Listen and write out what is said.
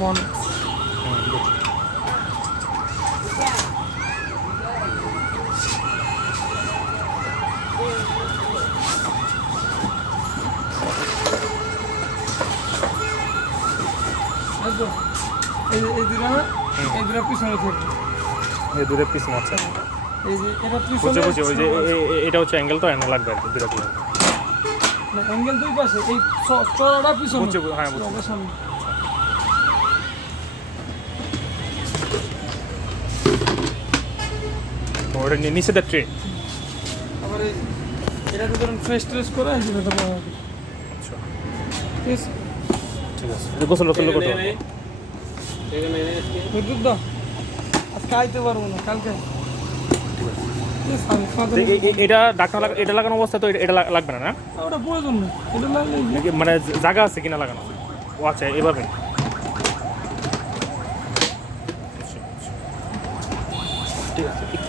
phone এই দুটো পিছনে থাকে এই দুটো পিছনে আছে এই যে এটা বুঝে পিছনে ওই যে এটা হচ্ছে অ্যাঙ্গেল তো অ্যাঙ্গেল লাগবে আর কি দুটো পিছনে না অ্যাঙ্গেল দুই পাশে এই চড়াটা পিছনে বুঝছে হ্যাঁ বুঝছি চড়াটা সামনে ওটা নিচে দা ট্রে আবার এই এটা ধরুন ফ্রেশ ট্রেস করে এই যেটা বলা হয় আচ্ছা ঠিক আছে ঠিক আছে গোসল করতে হবে বিদ্যুৎ দাও আজকে আইতে পারবো না কালকে এটা ডাক্তার এটা লাগানো অবস্থা তো এটা লাগবে না না ওটা প্রয়োজন না এটা লাগলে মানে জায়গা আছে কিনা লাগানো ও আচ্ছা এভাবে ঠিক আছে